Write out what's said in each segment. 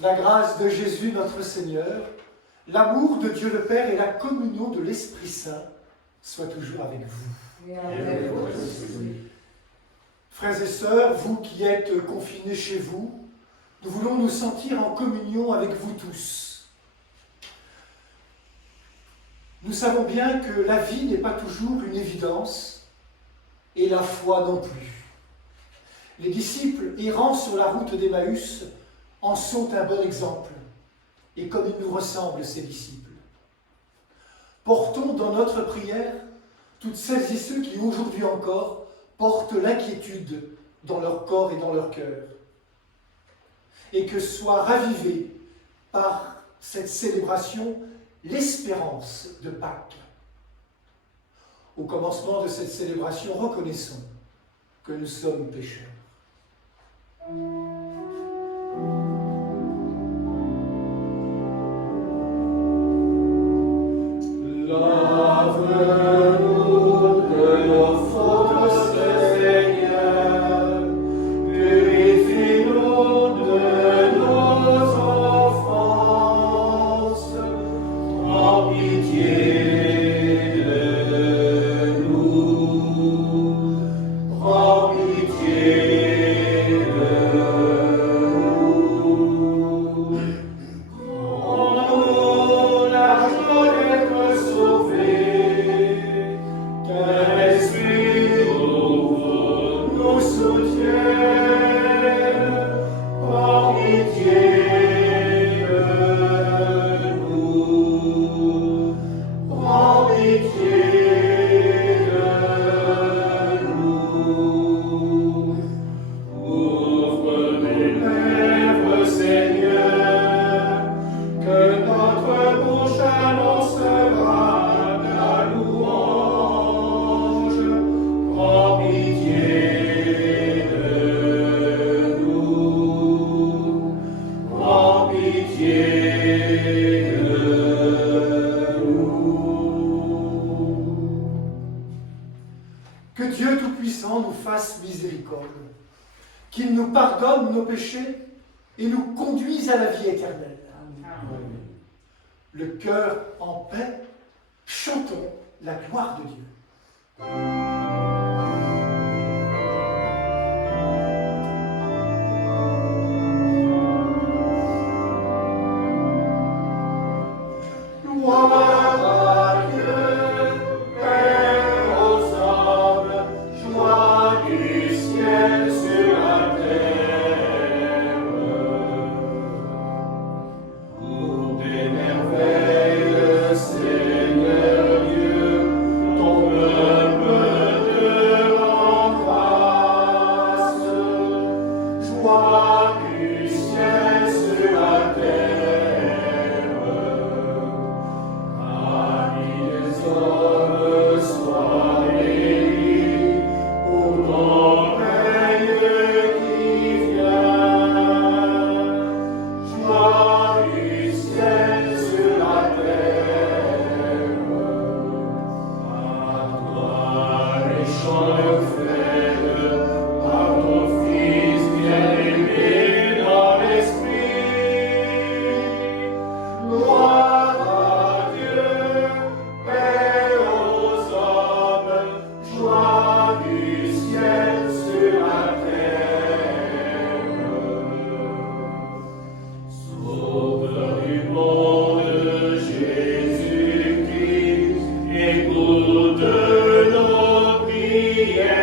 La grâce de Jésus notre Seigneur, l'amour de Dieu le Père et la communion de l'Esprit Saint soient toujours avec vous. Et avec vous aussi. Frères et sœurs, vous qui êtes confinés chez vous, nous voulons nous sentir en communion avec vous tous. Nous savons bien que la vie n'est pas toujours une évidence, et la foi non plus. Les disciples errant sur la route d'Emmaüs en sont un bon exemple, et comme ils nous ressemblent, ces disciples. Portons dans notre prière toutes celles et ceux qui aujourd'hui encore portent l'inquiétude dans leur corps et dans leur cœur, et que soit ravivée par cette célébration l'espérance de Pâques. Au commencement de cette célébration, reconnaissons que nous sommes pécheurs. Lave-nous de nos fautes, Seigneur, purifie-nous de nos offenses, en pitié de nous, en pitié de nous. Rends-nous la joie d'être sauvés, que l'Esprit nous soutienne, en pitié de nous, en pitié de nous. Ouvre mes lèvres, Seigneur, que notre bouche annoncera ta louange. Prends pitié de nous, prends pitié de nous. Que Dieu Tout-Puissant nous fasse miséricorde, qu'il nous pardonne nos péchés et nous conduise à la vie éternelle. Le cœur en paix, chantons la gloire de Dieu. Gloire à Dieu, Père aux hommes, joie du ciel sur la terre. Pour des merveilles, Seigneur Dieu, ton peuple te rend grâce. Joie du ciel sur la terre. Amis des hommes, sois bénis pour ton règne qui vient. Joie du ciel sur la terre. À toi les chants de fête, par ton Fils bien-aimé dans l'esprit. Gloire à Dieu, Père aux hommes, joie du ciel sur la terre. Sauveur du monde, Jésus-Christ, écoute nos prières.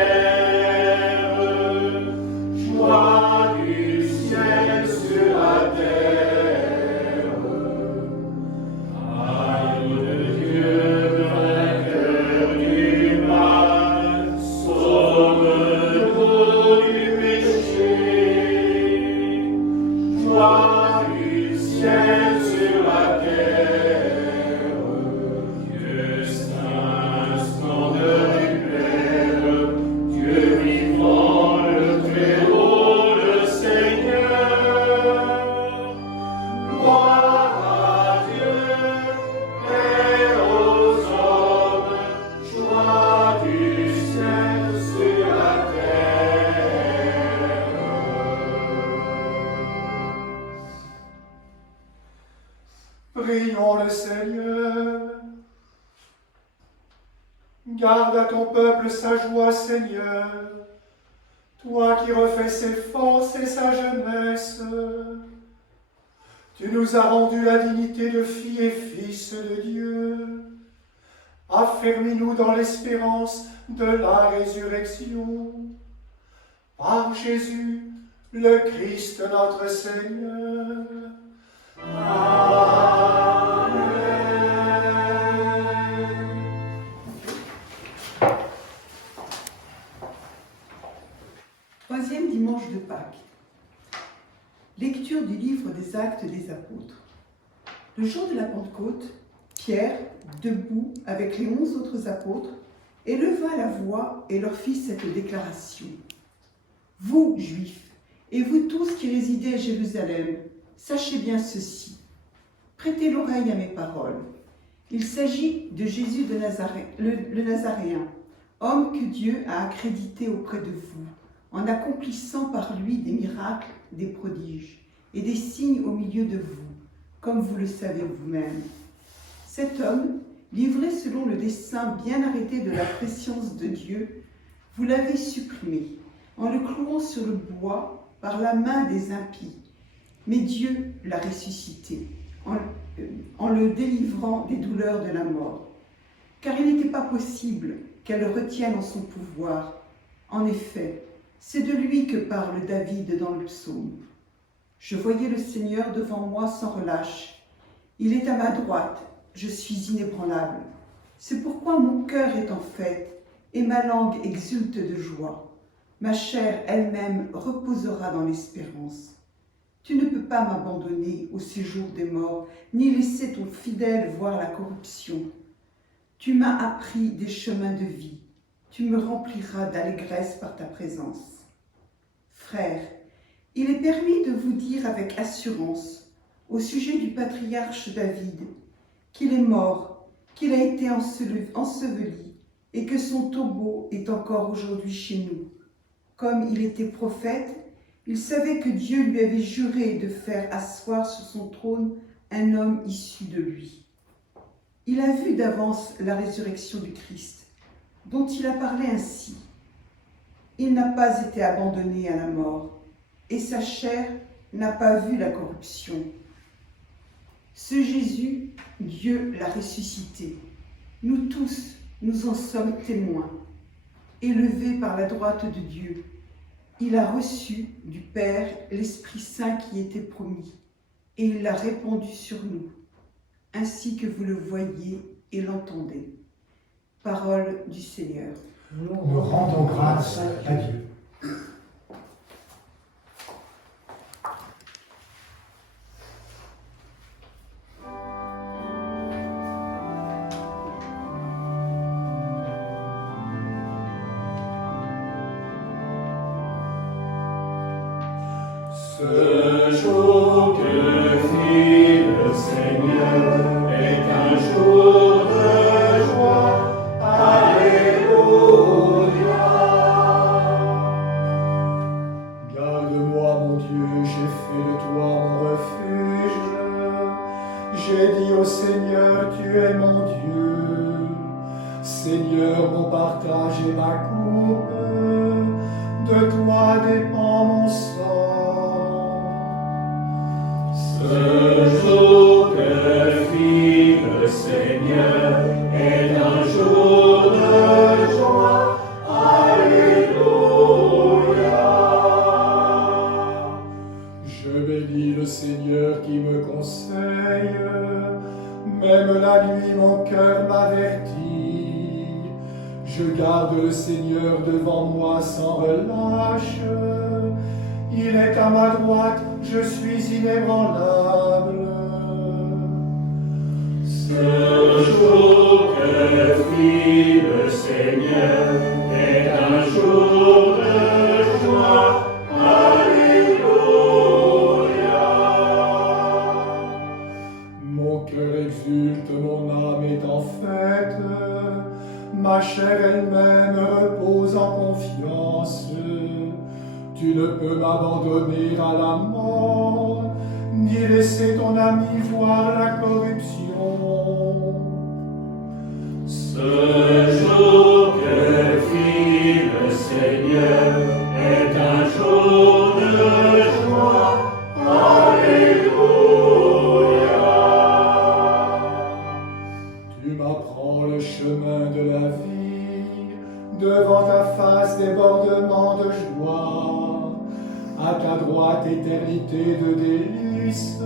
Joie du ciel sur la terre. Agneau de Dieu, vainqueur du mal, sauve-nous du péché. Joie du ciel sur la terre. Dieu saint, splendeur du Père, Dieu vivant, le Très-Haut, le Seigneur. Gloire à Dieu, Père aux hommes, joie du ciel sur la terre. Prions le Seigneur. Garde à ton peuple sa joie, Seigneur, toi qui refais ses forces et sa jeunesse. Tu nous as rendu la dignité de filles et fils de Dieu. Affermis-nous dans l'espérance de la résurrection. Par Jésus, le Christ notre Seigneur. Amen. Troisième dimanche de Pâques. Lecture du livre des Actes des Apôtres. Le jour de la Pentecôte, Pierre, debout avec les 11 autres apôtres, éleva la voix et leur fit cette déclaration. « Vous, Juifs, et vous tous qui résidez à Jérusalem, sachez bien ceci. Prêtez l'oreille à mes paroles. Il s'agit de Jésus de Nazareth, le Nazaréen, homme que Dieu a accrédité auprès de vous, en accomplissant par lui des miracles, des prodiges et des signes au milieu de vous, comme vous le savez vous-même. Cet homme, livré selon le dessein bien arrêté de la préscience de Dieu, vous l'avez supprimé, en le clouant sur le bois par la main des impies. Mais Dieu l'a ressuscité, en le délivrant des douleurs de la mort. Car il n'était pas possible qu'elle le retienne en son pouvoir. En effet, c'est de lui que parle David dans le psaume. Je voyais le Seigneur devant moi sans relâche. Il est à ma droite, je suis inébranlable. C'est pourquoi mon cœur est en fête et ma langue exulte de joie. Ma chair elle-même reposera dans l'espérance. Tu ne peux pas m'abandonner au séjour des morts, ni laisser ton fidèle voir la corruption. Tu m'as appris des chemins de vie. Tu me rempliras d'allégresse par ta présence. Frères, il est permis de vous dire avec assurance, au sujet du patriarche David, qu'il est mort, qu'il a été enseveli, et que son tombeau est encore aujourd'hui chez nous. Comme il était prophète, il savait que Dieu lui avait juré de faire asseoir sur son trône un homme issu de lui. Il a vu d'avance la résurrection du Christ, dont il a parlé ainsi. Il n'a pas été abandonné à la mort, et sa chair n'a pas vu la corruption. Ce Jésus, Dieu l'a ressuscité. Nous tous, nous en sommes témoins. Élevé par la droite de Dieu, il a reçu du Père l'Esprit Saint qui était promis, et il l'a répandu sur nous, ainsi que vous le voyez et l'entendez. Parole du Seigneur. Nous rendons grâce à Dieu. Ce jour que fit le Seigneur est un jour de joie. Alléluia. Garde-moi, mon Dieu, j'ai fait de toi mon refuge. J'ai dit au Seigneur, tu es mon Dieu. Seigneur, mon partage et ma coupe, de toi dépend mon sang. Ce jour que fit le Seigneur est un jour de joie. Alléluia. Je bénis le Seigneur qui me conseille, même la nuit mon cœur m'avertit. Je garde le Seigneur devant moi sans relâche. Il est à ma droite, je suis inébranlable. Ce jour que fit le Seigneur est un jour de joie. Alléluia. Mon cœur exulte, mon âme est en fête. Ma chair elle-même repose en confiance. Tu ne peux m'abandonner à la mort, ni laissé ton ami voir la corruption. Ce jour que fit le Seigneur est un jour de joie. Alléluia. Tu m'apprends le chemin de la vie, devant ta face débordement de joie, à ta droite éternité de délices,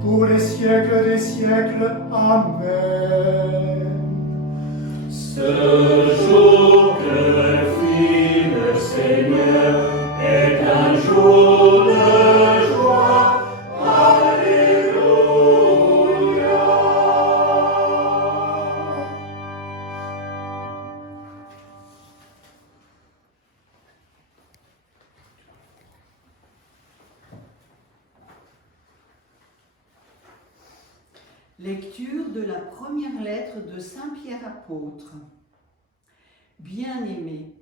pour les siècles des siècles. Amen. Ce jour que fit le Seigneur est un jour de joie. Alléluia. Lecture de la première lettre de Saint Pierre apôtre. Bien-aimés,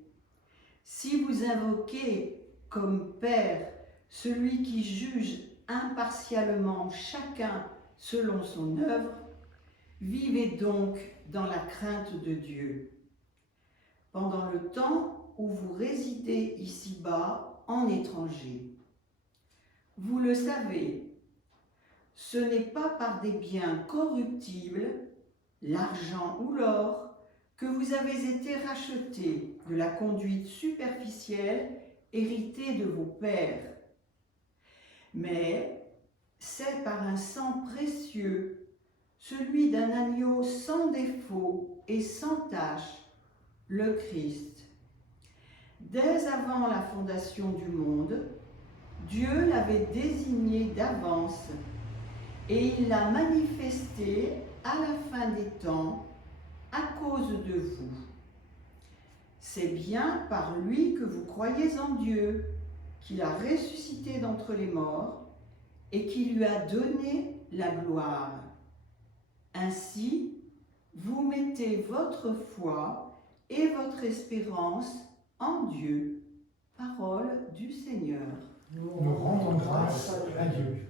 si vous invoquez comme Père celui qui juge impartialement chacun selon son œuvre, vivez donc dans la crainte de Dieu. Pendant le temps où vous résidez ici-bas en étranger, vous le savez, ce n'est pas par des biens corruptibles, l'argent ou l'or, que vous avez été rachetés de la conduite superficielle héritée de vos pères. Mais c'est par un sang précieux, celui d'un agneau sans défaut et sans tache, le Christ. Dès avant la fondation du monde, Dieu l'avait désigné d'avance et il l'a manifesté à la fin des temps à cause de vous. C'est bien par lui que vous croyez en Dieu, qu'il a ressuscité d'entre les morts et qui lui a donné la gloire. Ainsi, vous mettez votre foi et votre espérance en Dieu. Parole du Seigneur. Nous rendons grâce à Dieu.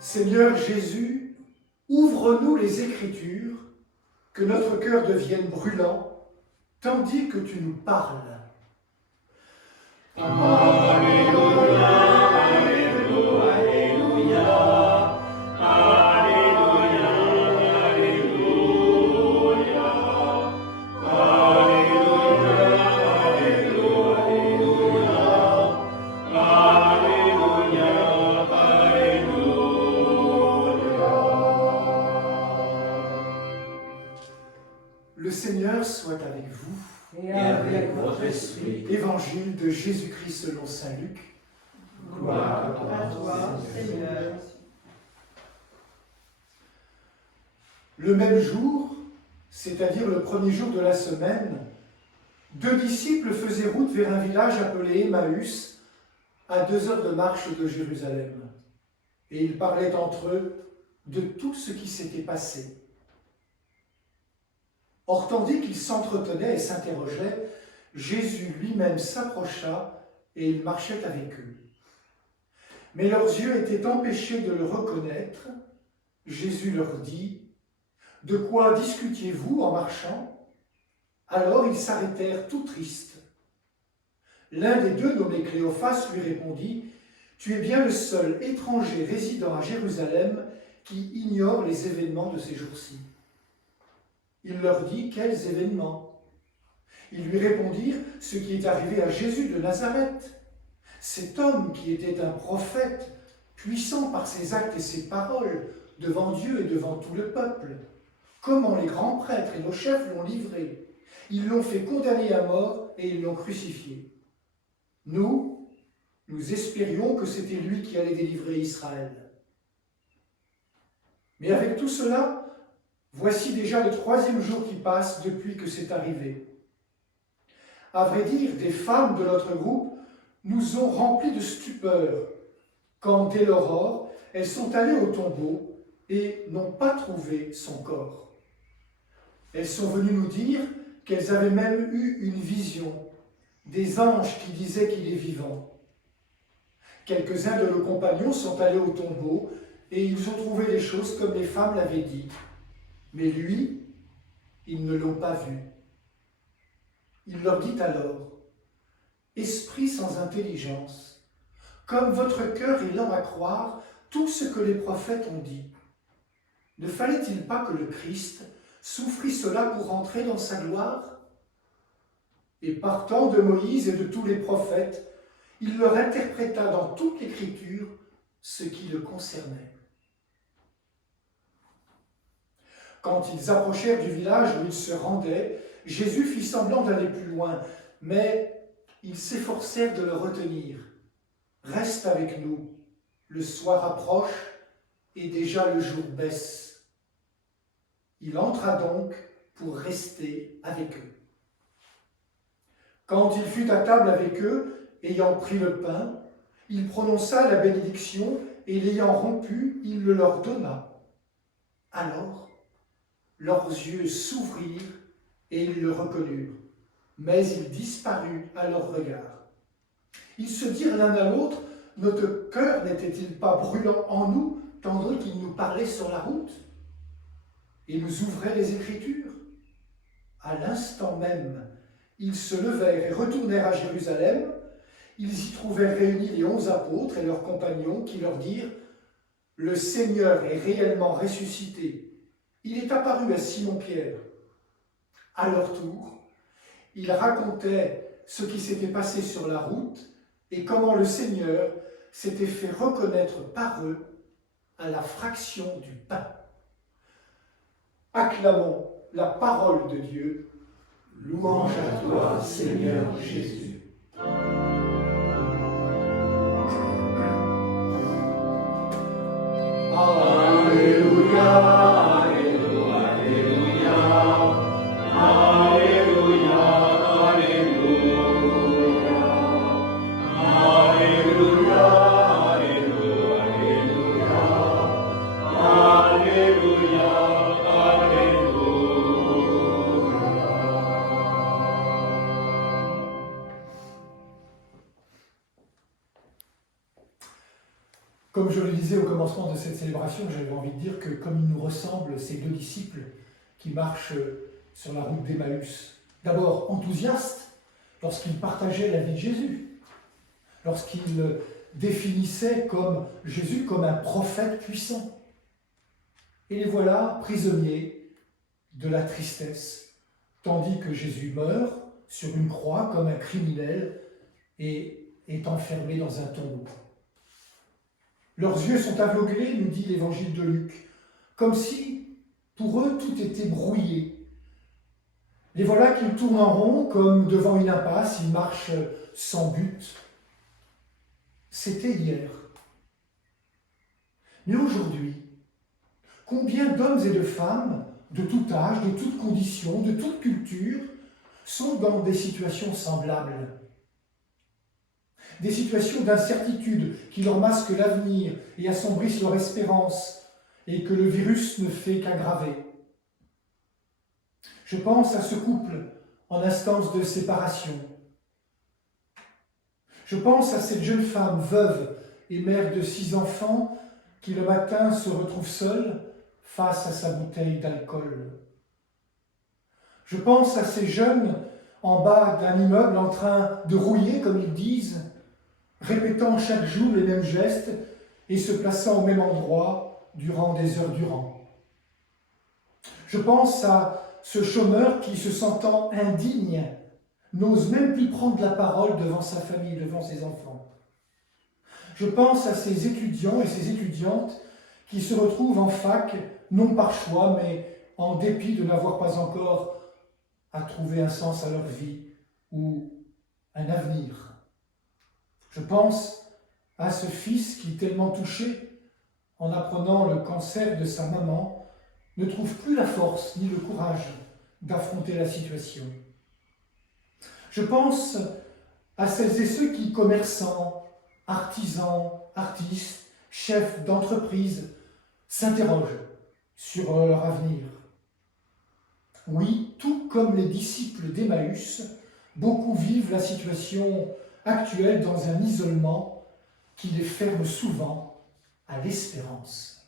Seigneur Jésus, ouvre-nous les Écritures, que notre cœur devienne brûlant, tandis que tu nous parles. Le Seigneur soit avec vous. Et avec votre esprit. Évangile de Jésus-Christ selon saint Luc. Gloire À toi, Seigneur. Le même jour, c'est-à-dire le premier jour de la semaine, 2 disciples faisaient route vers un village appelé Emmaüs, à 2 heures de marche de Jérusalem. Et ils parlaient entre eux de tout ce qui s'était passé. Or, tandis qu'ils s'entretenaient et s'interrogeaient, Jésus lui-même s'approcha et il marchait avec eux. Mais leurs yeux étaient empêchés de le reconnaître. Jésus leur dit : « De quoi discutiez-vous en marchant ?» Alors ils s'arrêtèrent tout tristes. L'un des deux, nommé Cléophas, lui répondit : « Tu es bien le seul étranger résidant à Jérusalem qui ignore les événements de ces jours-ci. » Il leur dit : « Quels événements ?» Ils lui répondirent : « Ce qui est arrivé à Jésus de Nazareth. Cet homme qui était un prophète, puissant par ses actes et ses paroles devant Dieu et devant tout le peuple. Comment les grands prêtres et nos chefs l'ont livré. Ils l'ont fait condamner à mort et ils l'ont crucifié. Nous espérions que c'était lui qui allait délivrer Israël. Mais avec tout cela, voici déjà le 3e jour qui passe depuis que c'est arrivé. À vrai dire, des femmes de notre groupe nous ont remplis de stupeur quand, dès l'aurore, elles sont allées au tombeau et n'ont pas trouvé son corps. Elles sont venues nous dire qu'elles avaient même eu une vision, des anges qui disaient qu'il est vivant. Quelques-uns de nos compagnons sont allés au tombeau et ils ont trouvé les choses comme les femmes l'avaient dit. Mais lui, ils ne l'ont pas vu. Il leur dit alors, « Esprit sans intelligence, comme votre cœur est lent à croire tout ce que les prophètes ont dit, ne fallait-il pas que le Christ souffrit cela pour entrer dans sa gloire ?» Et partant de Moïse et de tous les prophètes, il leur interpréta dans toute l'Écriture ce qui le concernait. Quand ils approchèrent du village où ils se rendaient, Jésus fit semblant d'aller plus loin, mais ils s'efforcèrent de le retenir. « Reste avec nous, le soir approche et déjà le jour baisse. » Il entra donc pour rester avec eux. Quand il fut à table avec eux, ayant pris le pain, il prononça la bénédiction et l'ayant rompu, il le leur donna. Alors, leurs yeux s'ouvrirent et ils le reconnurent, mais il disparut à leur regard. Ils se dirent l'un à l'autre, « Notre cœur n'était-il pas brûlant en nous, tandis qu'il nous parlait sur la route et nous ouvrait les Écritures ?» À l'instant même, ils se levèrent et retournèrent à Jérusalem. Ils y trouvèrent réunis les 11 apôtres et leurs compagnons qui leur dirent « Le Seigneur est réellement ressuscité. Il est apparu à Simon-Pierre. » À leur tour, ils racontaient ce qui s'était passé sur la route et comment le Seigneur s'était fait reconnaître par eux à la fraction du pain. Acclamons la parole de Dieu. Louange à toi, Seigneur Jésus. Alléluia. Comme je le disais au commencement de cette célébration, j'avais envie de dire que comme ils nous ressemblent, ces 2 disciples qui marchent sur la route d'Emmaüs, d'abord enthousiastes lorsqu'ils partageaient la vie de Jésus, lorsqu'ils définissaient Jésus comme un prophète puissant. Et les voilà prisonniers de la tristesse, tandis que Jésus meurt sur une croix comme un criminel et est enfermé dans un tombeau. Leurs yeux sont aveuglés, nous dit l'évangile de Luc, comme si, pour eux, tout était brouillé. Les voilà qu'ils tournent en rond, comme devant une impasse, ils marchent sans but. C'était hier. Mais aujourd'hui, combien d'hommes et de femmes, de tout âge, de toutes conditions, de toute culture, sont dans des situations semblables ? Des situations d'incertitude qui leur masquent l'avenir et assombrissent leur espérance et que le virus ne fait qu'aggraver. Je pense à ce couple en instance de séparation. Je pense à cette jeune femme veuve et mère de 6 enfants qui le matin se retrouve seule face à sa bouteille d'alcool. Je pense à ces jeunes en bas d'un immeuble en train de rouiller, comme ils disent, répétant chaque jour les mêmes gestes et se plaçant au même endroit durant des heures durant. Je pense à ce chômeur qui, se sentant indigne, n'ose même plus prendre la parole devant sa famille, devant ses enfants. Je pense à ces étudiants et ces étudiantes qui se retrouvent en fac, non par choix, mais en dépit de n'avoir pas encore à trouver un sens à leur vie ou un avenir. Je pense à ce fils qui, tellement touché en apprenant le cancer de sa maman, ne trouve plus la force ni le courage d'affronter la situation. Je pense à celles et ceux qui, commerçants, artisans, artistes, chefs d'entreprise, s'interrogent sur leur avenir. Oui, tout comme les disciples d'Emmaüs, beaucoup vivent la situation actuelle dans un isolement qui les ferme souvent à l'espérance.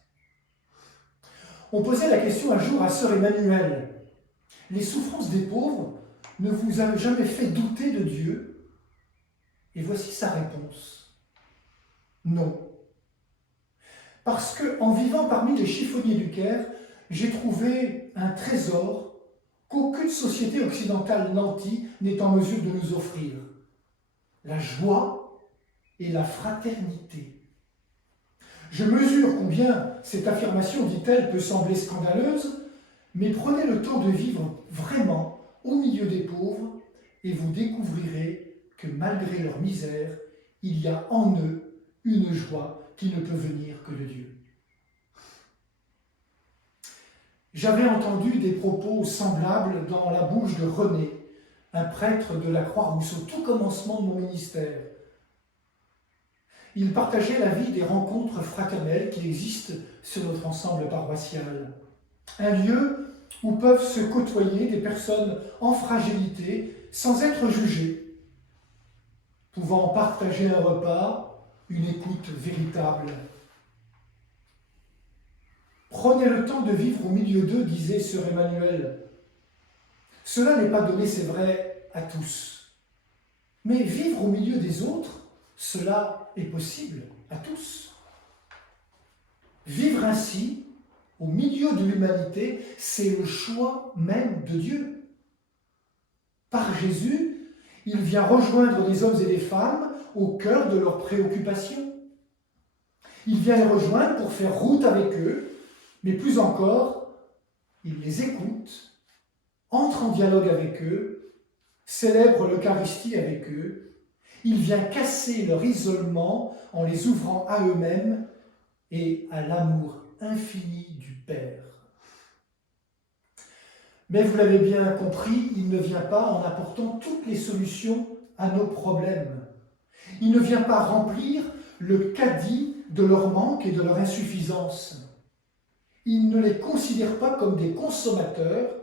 On posait la question un jour à sœur Emmanuelle. Les souffrances des pauvres ne vous ont jamais fait douter de Dieu? Et voici sa réponse. Non. Parce qu'en vivant parmi les chiffonniers du Caire, j'ai trouvé un trésor qu'aucune société occidentale nantie n'est en mesure de nous offrir. La joie et la fraternité. Je mesure combien cette affirmation, dit-elle, peut sembler scandaleuse, mais prenez le temps de vivre vraiment au milieu des pauvres et vous découvrirez que malgré leur misère, il y a en eux une joie qui ne peut venir que de Dieu. J'avais entendu des propos semblables dans la bouche de René, un prêtre de la Croix-Rousse, au tout commencement de mon ministère. Il partageait la vie des rencontres fraternelles qui existent sur notre ensemble paroissial. Un lieu où peuvent se côtoyer des personnes en fragilité sans être jugées, pouvant partager un repas, une écoute véritable. Prenez le temps de vivre au milieu d'eux, disait sœur Emmanuelle. Cela n'est pas donné, c'est vrai, à tous. Mais vivre au milieu des autres, cela est possible à tous. Vivre ainsi, au milieu de l'humanité, c'est le choix même de Dieu. Par Jésus, il vient rejoindre des hommes et des femmes au cœur de leurs préoccupations. Il vient les rejoindre pour faire route avec eux, mais plus encore, il les écoute, entre en dialogue avec eux, célèbre l'Eucharistie avec eux. Il vient casser leur isolement en les ouvrant à eux-mêmes et à l'amour infini du Père. Mais vous l'avez bien compris, il ne vient pas en apportant toutes les solutions à nos problèmes. Il ne vient pas remplir le caddie de leur manque et de leur insuffisance. Il ne les considère pas comme des consommateurs,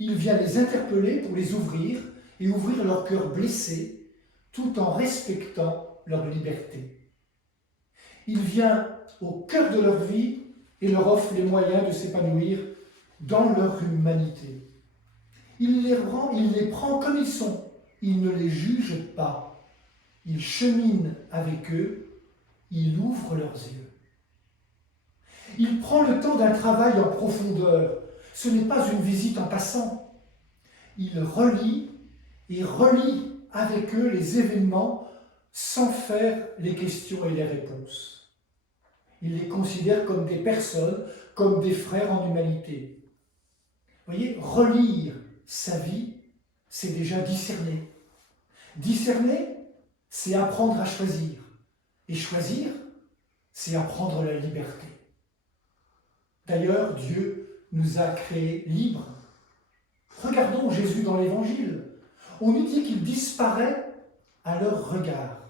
il vient les interpeller pour les ouvrir et ouvrir leur cœur blessé, tout en respectant leur liberté. Il vient au cœur de leur vie et leur offre les moyens de s'épanouir dans leur humanité. Il les prend comme ils sont, il ne les juge pas. Il chemine avec eux, il ouvre leurs yeux. Il prend le temps d'un travail en profondeur. Ce n'est pas une visite en passant. Il relit et relit avec eux les événements sans faire les questions et les réponses. Il les considère comme des personnes, comme des frères en humanité. Vous voyez, relire sa vie, c'est déjà discerner. Discerner, c'est apprendre à choisir. Et choisir, c'est apprendre la liberté. D'ailleurs, Dieu nous a créés libres. Regardons Jésus dans l'Évangile. On nous dit qu'il disparaît à leur regard.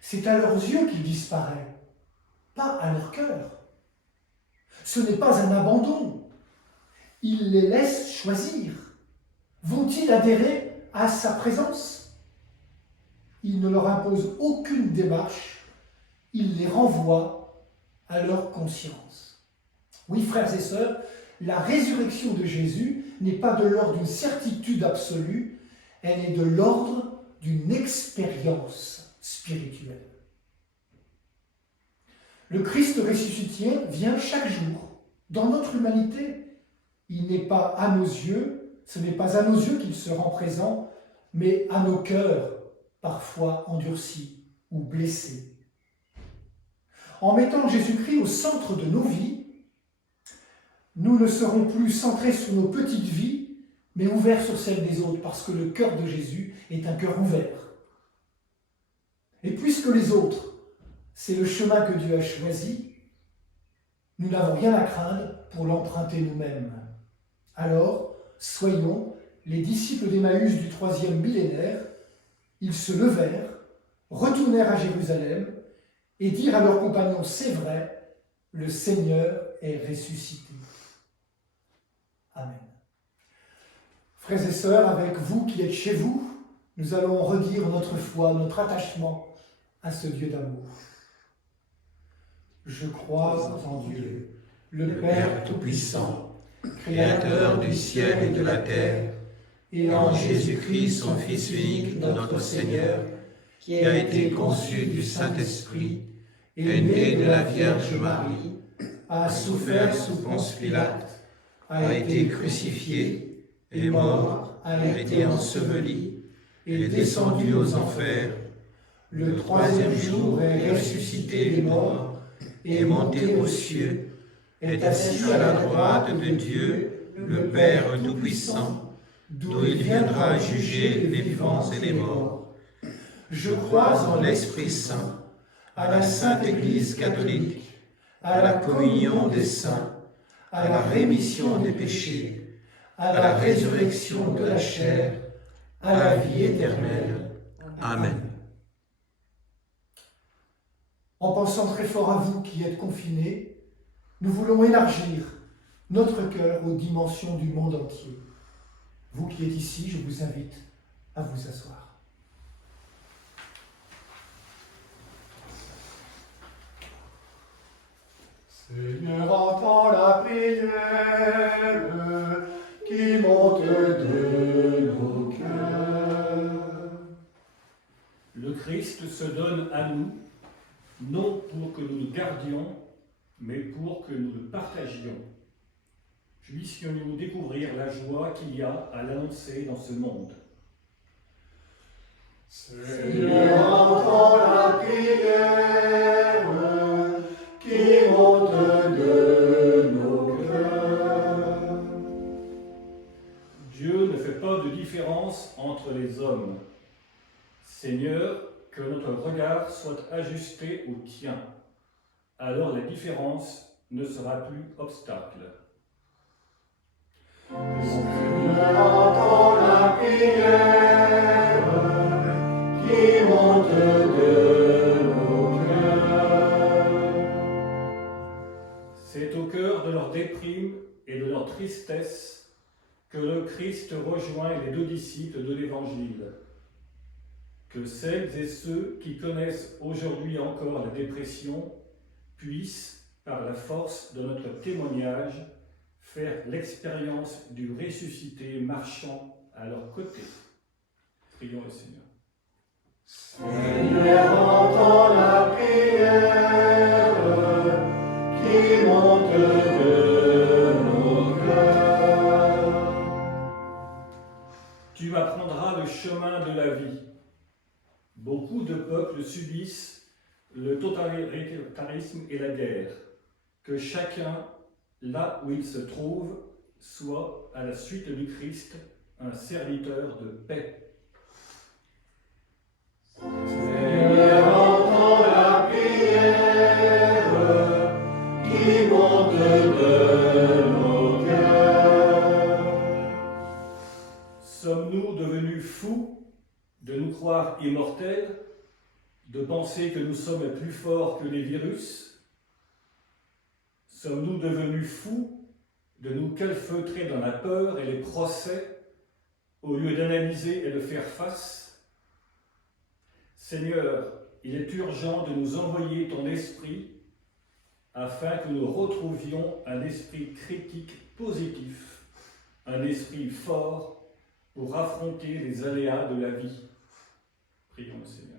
C'est à leurs yeux qu'il disparaît, pas à leur cœur. Ce n'est pas un abandon. Il les laisse choisir. Vont-ils adhérer à sa présence? Il ne leur impose aucune démarche. Il les renvoie à leur conscience. Oui, frères et sœurs, la résurrection de Jésus n'est pas de l'ordre d'une certitude absolue, elle est de l'ordre d'une expérience spirituelle. Le Christ ressuscité vient chaque jour dans notre humanité. Il n'est pas à nos yeux, ce n'est pas à nos yeux qu'il se rend présent, mais à nos cœurs, parfois endurcis ou blessés. En mettant Jésus-Christ au centre de nos vies, nous ne serons plus centrés sur nos petites vies, mais ouverts sur celles des autres, parce que le cœur de Jésus est un cœur ouvert. Et puisque les autres, c'est le chemin que Dieu a choisi, nous n'avons rien à craindre pour l'emprunter nous-mêmes. Alors, soyons les disciples d'Emmaüs du 3e millénaire. Ils se levèrent, retournèrent à Jérusalem et dirent à leurs compagnons, c'est vrai, le Seigneur est ressuscité. Amen. Frères et sœurs, avec vous qui êtes chez vous, nous allons redire notre foi, notre attachement à ce Dieu d'amour. Je crois en Dieu, le Père Tout-Puissant, Créateur du ciel et de la terre, et en Jésus-Christ, son Fils unique, notre Seigneur, qui a été conçu du Saint-Esprit, est né de la Vierge Marie, a souffert sous Ponce Pilate, a été crucifié, est mort, a été enseveli, est descendu aux enfers. Le troisième jour est ressuscité des morts, est monté aux cieux, est assis à la droite de Dieu, le Père Tout-Puissant, d'où il viendra juger les vivants et les morts. Je crois en l'Esprit Saint, à la Sainte Église catholique, à la communion des saints, à la rémission des péchés, à la résurrection de la chair, à la vie éternelle. Amen. En pensant très fort à vous qui êtes confinés, nous voulons élargir notre cœur aux dimensions du monde entier. Vous qui êtes ici, je vous invite à vous asseoir. Seigneur, entends la prière qui monte de nos cœurs. Le Christ se donne à nous, non pour que nous le gardions, mais pour que nous le partagions. Puissions-nous découvrir la joie qu'il y a à l'annoncer dans ce monde. Seigneur, entends la prière qui monte de nos cœurs. Dieu ne fait pas de différence entre les hommes. Seigneur, que notre regard soit ajusté au tien. Alors la différence ne sera plus obstacle. Seigneur, entends la prière qui monte de nos cœurs. C'est au cœur de leur déprime et de leur tristesse que le Christ rejoint les 2 disciples de l'Évangile. Que celles et ceux qui connaissent aujourd'hui encore la dépression puissent, par la force de notre témoignage, faire l'expérience du ressuscité marchant à leur côté. Prions le Seigneur. Seigneur, entends la prière qui monte de nos cœurs. Tu m'apprendras le chemin de la vie. Beaucoup de peuples subissent le totalitarisme et la guerre. Que chacun, là où il se trouve, soit, à la suite du Christ, un serviteur de paix. Seigneur, entends la prière qui monte de nos cœurs. Sommes-nous devenus fous de nous croire immortels, de penser que nous sommes plus forts que les virus? Sommes-nous devenus fous de nous calfeutrer dans la peur et les procès, au lieu d'analyser et de faire face? Seigneur, il est urgent de nous envoyer ton esprit afin que nous retrouvions un esprit critique positif, un esprit fort pour affronter les aléas de la vie. Prions le Seigneur.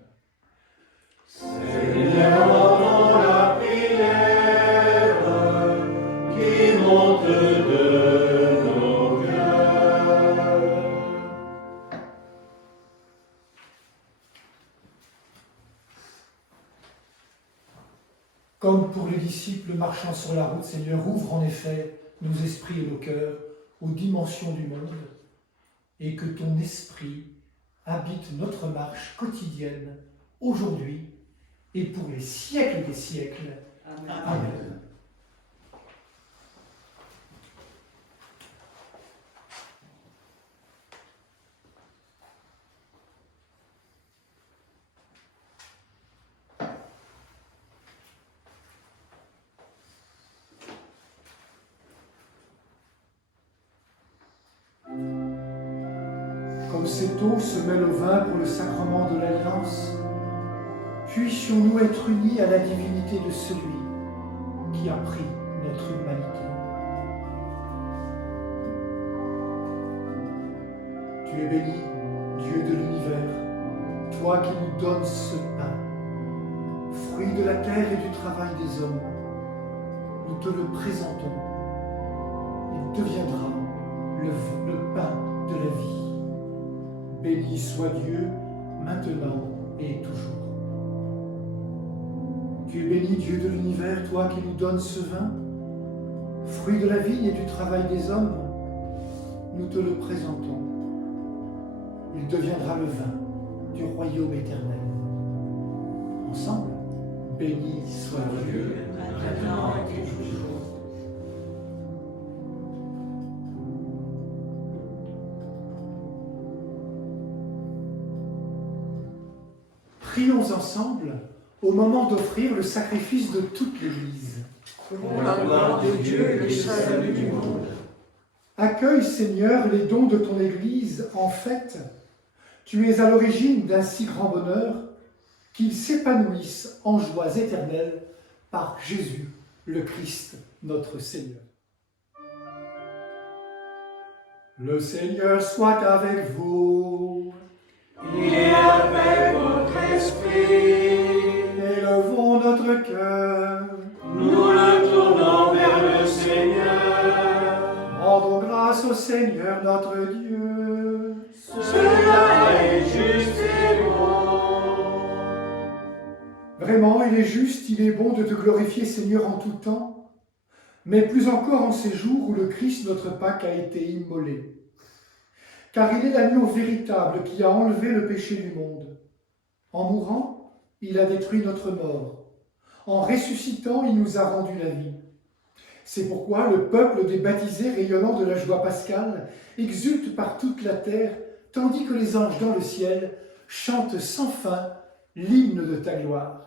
Seigneur, entends la prière qui monte de nos cœurs. Comme disciples marchant sur la route, Seigneur, ouvre en effet nos esprits et nos cœurs aux dimensions du monde, et que ton esprit habite notre marche quotidienne, aujourd'hui et pour les siècles des siècles. Amen. Amen. Comme cette eau se mêle au vin pour le sacrement de l'Alliance, puissions-nous être unis à la divinité de celui qui a pris notre humanité. Tu es béni, Dieu de l'univers, toi qui nous donnes ce pain, fruit de la terre et du travail des hommes. Nous te le présentons. Il deviendra le pain de la vie. Béni soit Dieu, maintenant et toujours. Tu es béni, Dieu de l'univers, toi qui nous donnes ce vin, fruit de la vigne et du travail des hommes. Nous te le présentons. Il deviendra le vin du royaume éternel. Ensemble, béni soit Dieu, Maintenant et toujours. Prions ensemble au moment d'offrir le sacrifice de toute l'Église. Pour la gloire de Dieu et le salut du monde. Accueille, Seigneur, les dons de ton Église en fête. Tu es à l'origine d'un si grand bonheur qu'ils s'épanouissent en joies éternelles par Jésus, le Christ, notre Seigneur. Le Seigneur soit avec vous. Il est avec votre esprit. Élevons notre cœur. Nous le tournons vers le Seigneur. Rendons grâce au Seigneur notre Dieu. Cela est juste et bon. Vraiment, il est juste, il est bon de te glorifier, Seigneur, en tout temps, mais plus encore en ces jours où le Christ, notre Pâque, a été immolé. Car il est l'agneau véritable qui a enlevé le péché du monde. En mourant, il a détruit notre mort. En ressuscitant, il nous a rendu la vie. C'est pourquoi le peuple des baptisés rayonnant de la joie pascale exulte par toute la terre, tandis que les anges dans le ciel chantent sans fin l'hymne de ta gloire.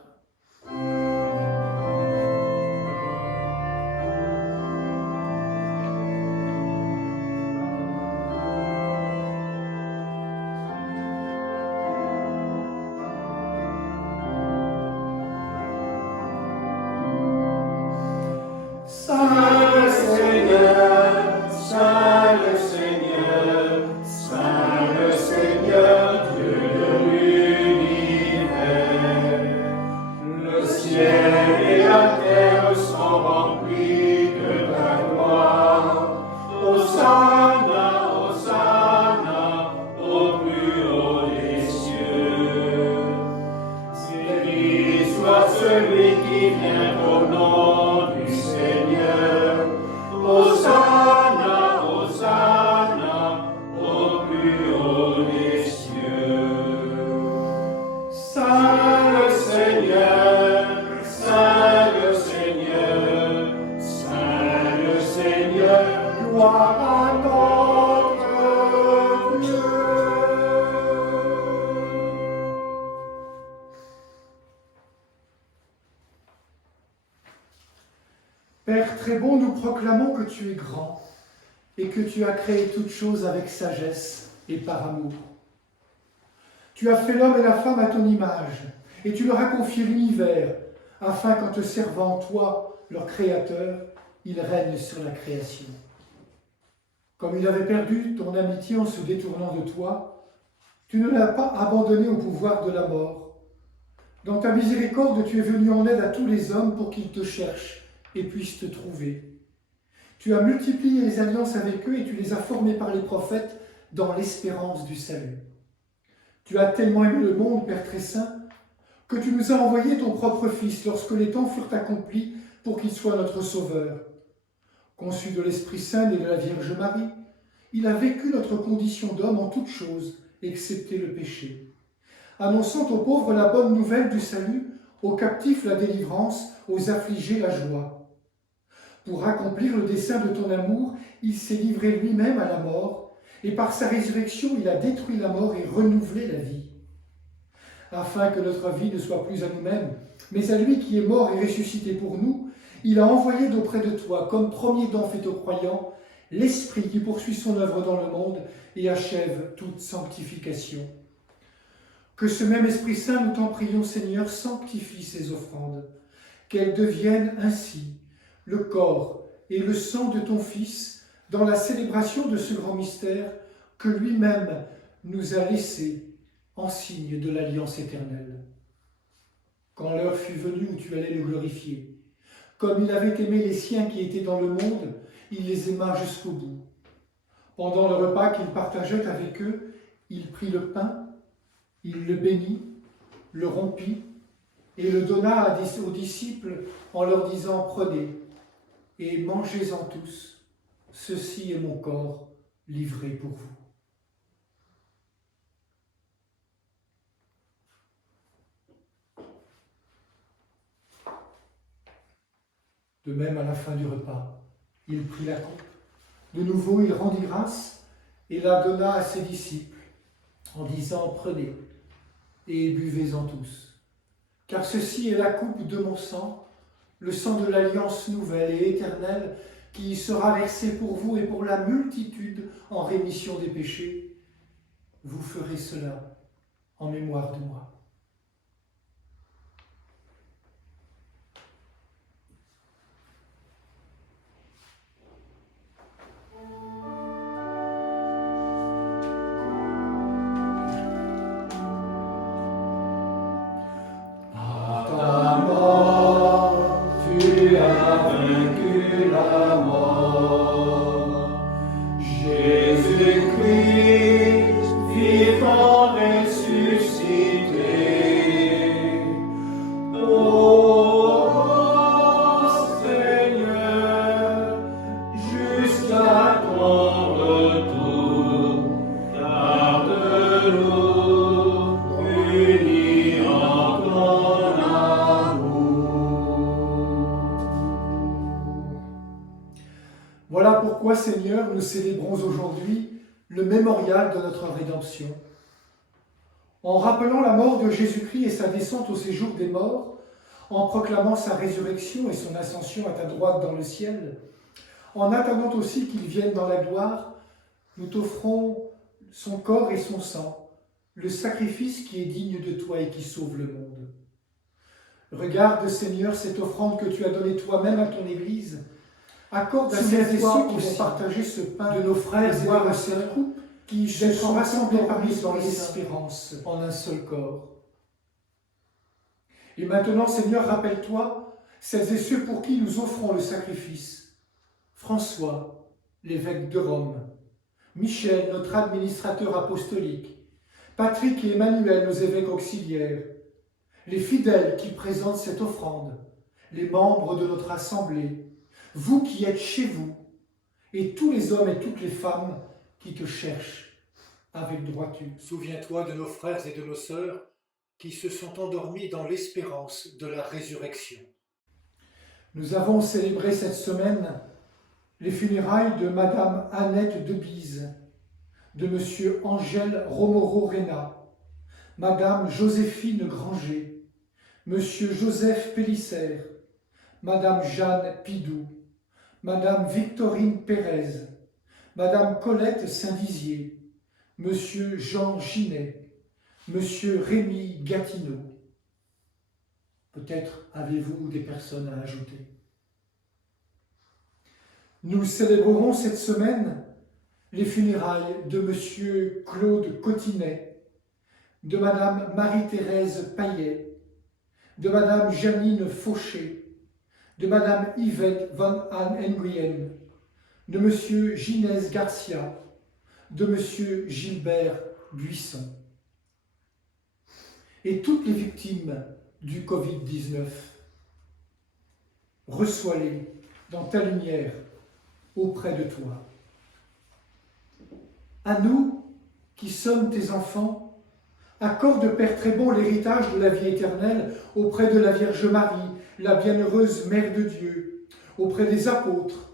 Père très bon, nous proclamons que tu es grand et que tu as créé toutes choses avec sagesse et par amour. Tu as fait l'homme et la femme à ton image et tu leur as confié l'univers afin qu'en te servant, toi, leur Créateur, ils règnent sur la création. Comme il avait perdu ton amitié en se détournant de toi, tu ne l'as pas abandonné au pouvoir de la mort. Dans ta miséricorde, tu es venu en aide à tous les hommes pour qu'ils te cherchent et puissent te trouver. Tu as multiplié les alliances avec eux et tu les as formés par les prophètes dans l'espérance du salut. Tu as tellement aimé le monde, Père très saint, que tu nous as envoyé ton propre Fils lorsque les temps furent accomplis pour qu'il soit notre Sauveur. Conçu de l'Esprit Saint et de la Vierge Marie, il a vécu notre condition d'homme en toutes choses, excepté le péché. Annonçant aux pauvres la bonne nouvelle du salut, aux captifs la délivrance, aux affligés la joie. Pour accomplir le dessein de ton amour, il s'est livré lui-même à la mort, et par sa résurrection, il a détruit la mort et renouvelé la vie. Afin que notre vie ne soit plus à nous-mêmes, mais à lui qui est mort et ressuscité pour nous, il a envoyé d'auprès de toi, comme premier don fait aux croyants, l'Esprit qui poursuit son œuvre dans le monde et achève toute sanctification. Que ce même Esprit Saint, nous t'en prions, Seigneur, sanctifie ces offrandes, qu'elles deviennent ainsi le corps et le sang de ton Fils dans la célébration de ce grand mystère que lui-même nous a laissé en signe de l'alliance éternelle. Quand l'heure fut venue où tu allais le glorifier, comme il avait aimé les siens qui étaient dans le monde, il les aima jusqu'au bout. Pendant le repas qu'il partageait avec eux, il prit le pain, il le bénit, le rompit et le donna aux disciples en leur disant « Prenez et mangez-en tous, ceci est mon corps livré pour vous. » De même, à la fin du repas, il prit la coupe. De nouveau, il rendit grâce et la donna à ses disciples en disant « Prenez et buvez-en tous, car ceci est la coupe de mon sang, le sang de l'alliance nouvelle et éternelle qui sera versé pour vous et pour la multitude en rémission des péchés. Vous ferez cela en mémoire de moi. » Voilà pourquoi, Seigneur, nous célébrons aujourd'hui le mémorial de notre rédemption. En rappelant la mort de Jésus-Christ et sa descente au séjour des morts, en proclamant sa résurrection et son ascension à ta droite dans le ciel, en attendant aussi qu'il vienne dans la gloire, nous t'offrons son corps et son sang, le sacrifice qui est digne de toi et qui sauve le monde. Regarde, Seigneur, cette offrande que tu as donnée toi-même à ton Église. Accorde à celles et ceux qui vont partager ce pain de nos frères et boire cette coupe qui se sont rassemblés parmi dans l'espérance en un seul corps. Et maintenant, Seigneur, rappelle-toi celles et ceux pour qui nous offrons le sacrifice. François, l'évêque de Rome, Michel, notre administrateur apostolique, Patrick et Emmanuel, nos évêques auxiliaires, les fidèles qui présentent cette offrande, les membres de notre assemblée, vous qui êtes chez vous, et tous les hommes et toutes les femmes qui te cherchent avec droiture. Souviens-toi de nos frères et de nos sœurs qui se sont endormis dans l'espérance de la résurrection. Nous avons célébré cette semaine les funérailles de Madame Annette de Bise, de Monsieur Angèle Romoro-Rena, Madame Joséphine Granger, Monsieur Joseph Pélissère, Madame Jeanne Pidou, Madame Victorine Pérez, Madame Colette Saint-Dizier, Monsieur Jean Ginet, Monsieur Rémy Gatineau. Peut-être avez-vous des personnes à ajouter. Nous célébrerons cette semaine les funérailles de Monsieur Claude Cotinet, de Madame Marie-Thérèse Paillet, de Madame Janine Fauché, de Madame Yvette van Nguyen, de Monsieur Ginès Garcia, de Monsieur Gilbert Buisson. Et toutes les victimes du Covid-19. reçois-les dans ta lumière auprès de toi. À nous, qui sommes tes enfants, accorde, Père très bon, l'héritage de la vie éternelle auprès de la Vierge Marie, la bienheureuse Mère de Dieu, auprès des apôtres,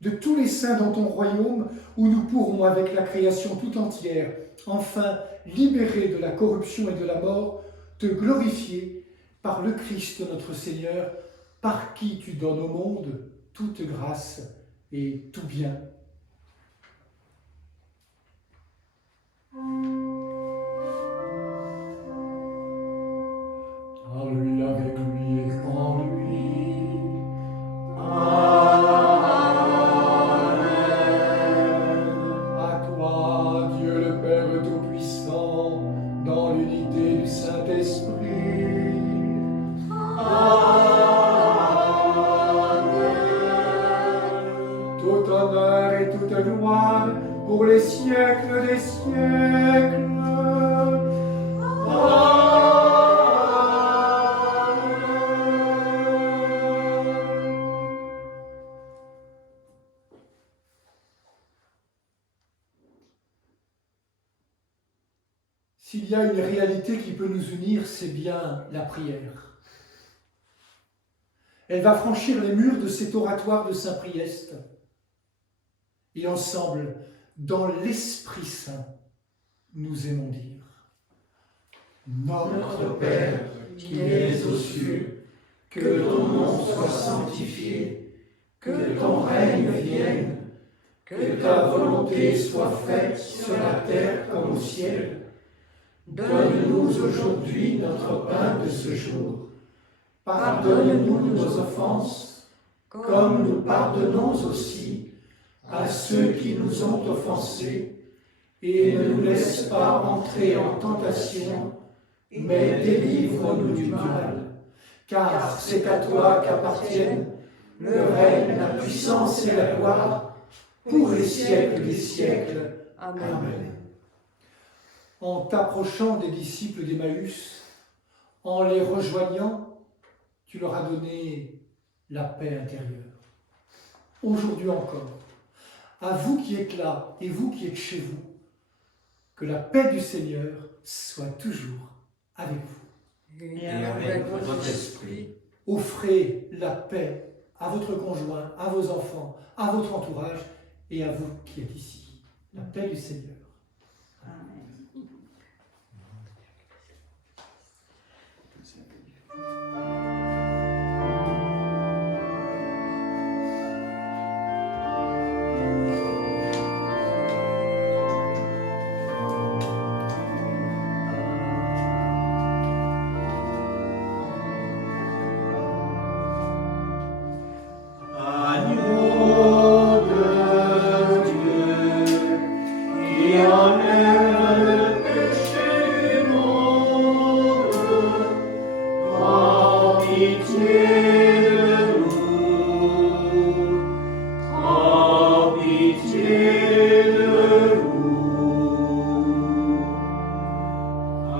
de tous les saints dans ton royaume, où nous pourrons, avec la création tout entière, enfin libérés de la corruption et de la mort, te glorifier par le Christ notre Seigneur, par qui tu donnes au monde toute grâce et tout bien. À lui, avec lui et en lui. Amen. À toi, Dieu le Père Tout-Puissant, dans l'unité du Saint-Esprit. Amen. Tout honneur et toute gloire pour les siècles des siècles. S'il y a une réalité qui peut nous unir, c'est bien la prière. Elle va franchir les murs de cet oratoire de Saint-Priest. Et ensemble, dans l'Esprit Saint, nous aimons dire: Notre Père, qui es aux cieux, que ton nom soit sanctifié, que ton règne vienne, que ta volonté soit faite sur la terre comme au ciel. Donne-nous aujourd'hui notre pain de ce jour. Pardonne-nous nos offenses, comme nous pardonnons aussi à ceux qui nous ont offensés, et ne nous laisse pas entrer en tentation, mais délivre-nous du mal. Car c'est à toi qu'appartiennent le règne, la puissance et la gloire, pour les siècles des siècles. Amen. En t'approchant des disciples d'Emmaüs, en les rejoignant, tu leur as donné la paix intérieure. Aujourd'hui encore, à vous qui êtes là et vous qui êtes chez vous, que la paix du Seigneur soit toujours avec vous. Et avec votre esprit. Offrez la paix à votre conjoint, à vos enfants, à votre entourage et à vous qui êtes ici. La paix du Seigneur. Amen. Agneau de Dieu, qui enlève le péché du monde, prends pitié de nous, prends pitié de nous.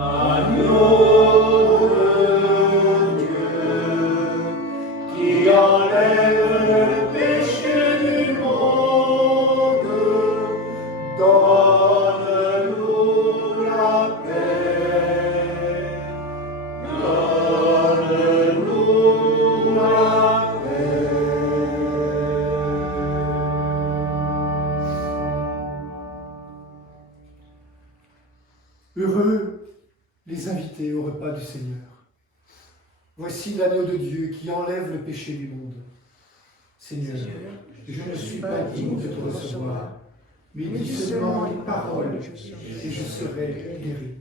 Agneau de Dieu, qui enlève le péché du monde, donne-nous la paix, donne-nous la paix. Heureux les invités au repas du Seigneur. Voici l'agneau de Dieu qui enlève le péché du monde. Seigneur, je ne suis pas digne de te recevoir, mais dis seulement une parole et je serai guéri.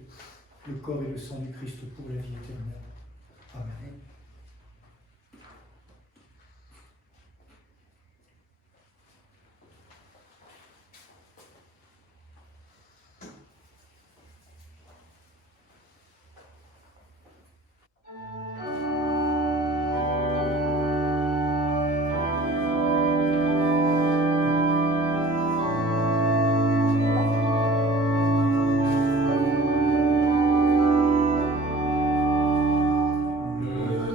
Le corps et le sang du Christ pour la vie éternelle. Amen. Le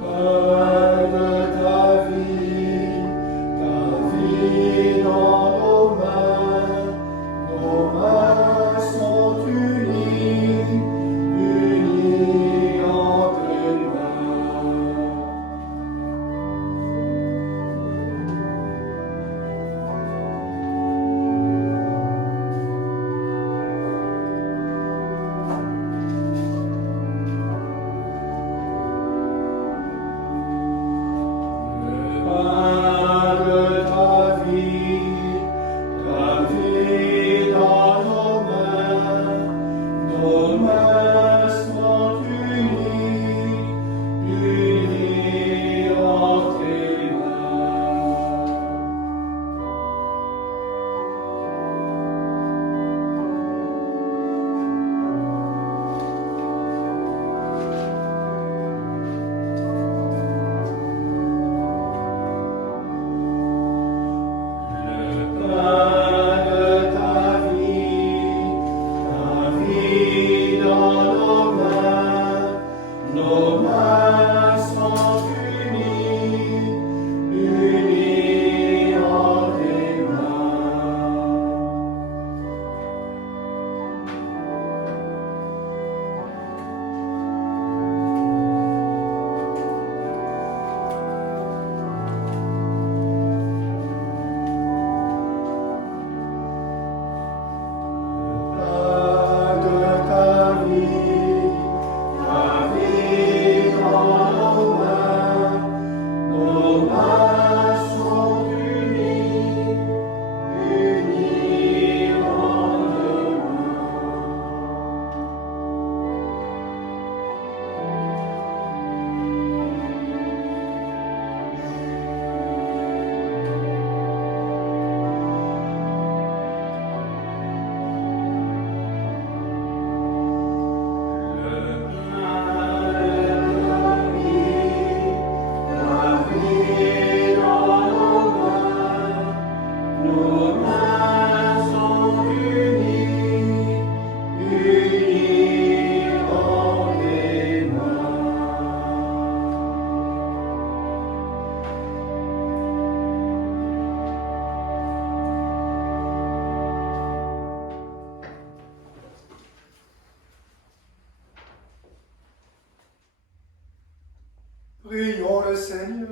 notre Seigneur.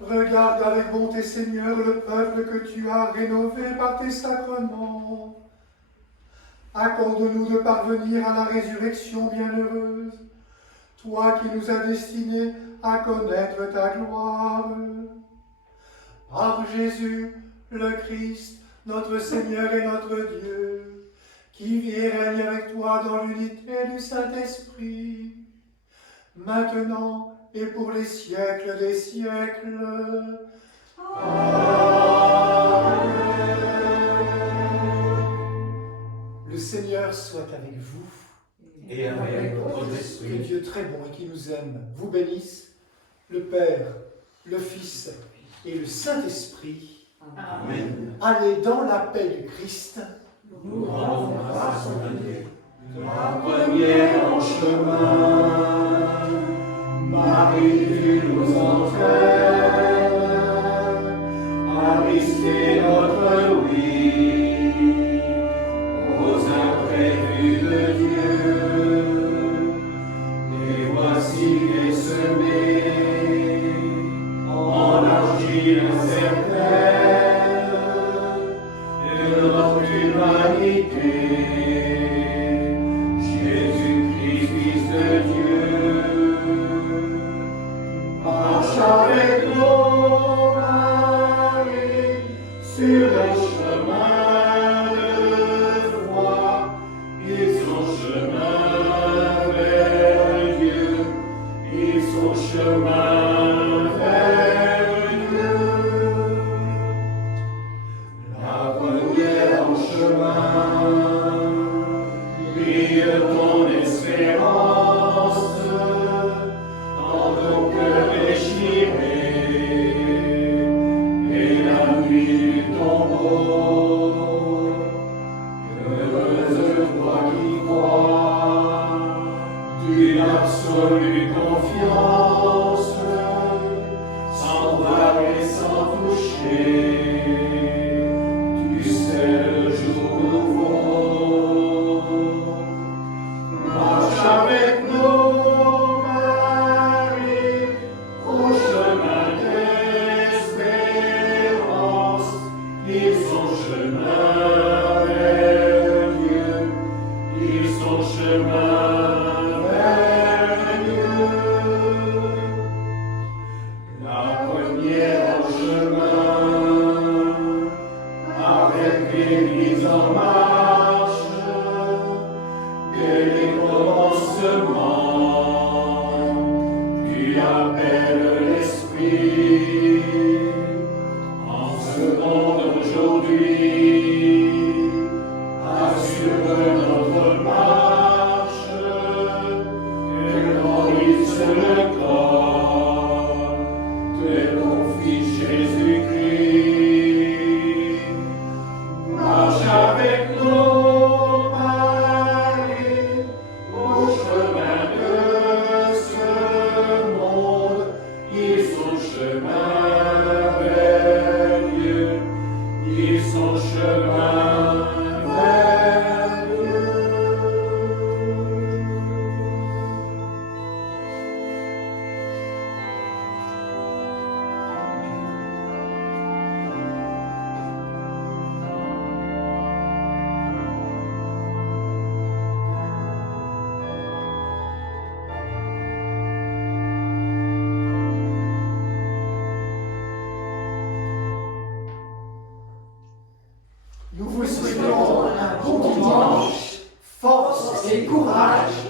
Regarde avec bonté, Seigneur, le peuple que tu as rénové par tes sacrements. Accorde-nous de parvenir à la résurrection bienheureuse, toi qui nous as destinés à connaître ta gloire. Par Jésus, le Christ, notre Seigneur et notre Dieu, qui vit et règne avec toi dans l'unité du Saint-Esprit, maintenant et pour les siècles des siècles. Amen. Le Seigneur soit avec vous. Et avec votre Que esprit. Dieu très bon et qui nous aime vous bénisse, le Père, le Fils et le Saint-Esprit. Amen. Allez dans la paix du Christ. Nous rendons grâce à Dieu. La première en chemin, Marie, tu nous entraînes à risquer notre oui aux imprévus de Dieu. Et voici les semés en argile incertaine de notre humanité. Jésus-Christ, Fils de Dieu, marche avec nous, Marie, sur le chemin de foi. Ils sont chemin vers Dieu, ils sont chemin vers Dieu. La première en chemin, brille ton espérance dans ton cœur déchiré et la nuit du tombeau. Heureuse toi qui crois d'une absolue confiance, sans voir et sans toucher. Tu sais le jour nouveau. Marche avec nous, Marie, au chemin d'espérance. Ils sont chemin vers Dieu. Ils sont chemin vers Dieu. La première en chemin, avec l'Église en marche, dès les commencements, tu appelles l'Esprit. En ce monde aujourd'hui, assure notre marche, que glorifie le corps de ton Fils Jésus-Christ. Marche avec nous, Marie, au chemin de ce monde. Ils sont chemin vers Dieu. Ils sont chemin vers Dieu. Nous vous souhaitons un bon dimanche, force et courage